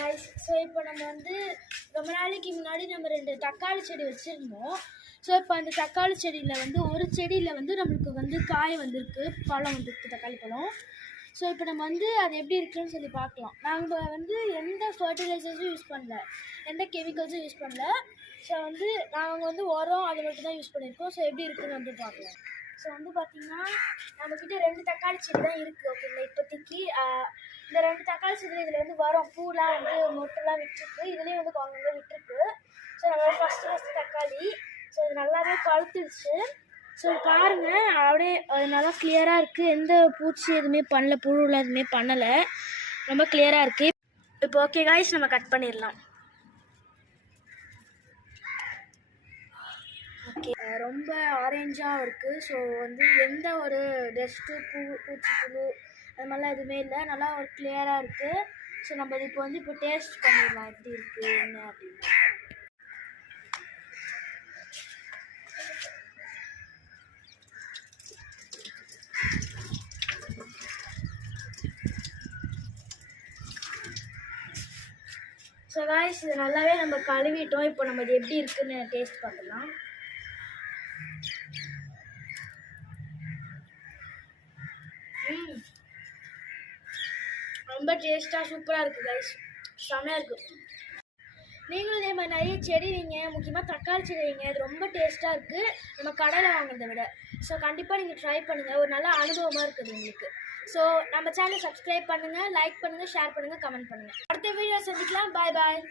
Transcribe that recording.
Guys, so இப்போ நம்ம வந்து ரொம்ப நாளைக்கு முன்னாடி நம்ம 2 தக்காளி செடி வச்சுருந்தோம். ஸோ இப்போ அந்த தக்காளி செடியில் வந்து ஒரு செடியில் வந்து நம்மளுக்கு வந்து காய் வந்திருக்கு, பழம் வந்திருக்கு, தக்காளி பழம். ஸோ இப்போ நம்ம வந்து அது எப்படி இருக்குன்னு சொல்லி பார்க்கலாம். நாங்கள் வந்து எந்த ஃபர்டிலைசர்ஸும் யூஸ் பண்ணல, எந்த கெமிக்கல்ஸும் யூஸ் பண்ணல. ஸோ வந்து நாங்கள் வந்து உரம் அது மட்டும் தான் யூஸ் பண்ணியிருக்கோம். ஸோ எப்படி இருக்குன்னு வந்து பார்க்கலாம். ஸோ வந்து பார்த்திங்கன்னா நம்மக்கிட்ட 2 தக்காளி செடி தான் இருக்குது. ஓகேங்களா, இப்போதைக்கு இந்த 2 தக்காளி செடி இதில் வந்து வரும் பூலாம் வந்து மொட்டெல்லாம் விட்டுருக்கு, இதுலேயும் வந்து குழந்தைங்க விட்டுருக்கு. ஸோ நம்ம ஃபஸ்ட்டு தக்காளி, ஸோ இது நல்லாவே பழுத்துடுச்சு. ஸோ பாருங்கள், அப்படியே நல்லா கிளியராக இருக்குது, எந்த பூச்சி எதுவுமே பண்ணல, புழுலாம் எதுவுமே பண்ணலை, ரொம்ப கிளியராக இருக்குது. இப்போ ஓகே காய்ஸ், நம்ம கட் பண்ணிடலாம். ஓகே, ரொம்ப ஆரேஞ்சாக இருக்குது. ஸோ வந்து எந்த ஒரு டஸ்ட்டு பூச்சி புழு அது மாதிரிலாம் எதுவுமே இல்லை, நல்லா ஒரு கிளியராக இருக்குது. ஸோ நம்ம இது இப்போ டேஸ்ட் பண்ணிடலாம் எப்படி இருக்குது என்ன அப்படின்னு. ஸோ காய்ஸ், இது நல்லாவே நம்ம கழுவிட்டோம். இப்போ நம்ம இது எப்படி இருக்குன்னு டேஸ்ட் பண்ணலாம். ரொம்ப டேஸ்ட்டாக சூப்பராக இருக்குது கைஸ், செம்மையாக இருக்குது. நீங்களும் இதே மாதிரி நிறைய செடி வைங்க, முக்கியமாக தக்காளி செடி வைங்க, இது ரொம்ப டேஸ்ட்டாக இருக்குது நம்ம கடையில் வாங்குறதை விட. ஸோ கண்டிப்பாக நீங்கள் ட்ரை பண்ணுங்கள், ஒரு நல்ல அனுபவமாக இருக்குது உங்களுக்கு. ஸோ நம்ம சேனலை சப்ஸ்கிரைப் பண்ணுங்கள், லைக் பண்ணுங்கள், ஷேர் பண்ணுங்கள், கமெண்ட் பண்ணுங்கள். அடுத்த வீடியோ சந்திக்கலாம். பாய் பாய்.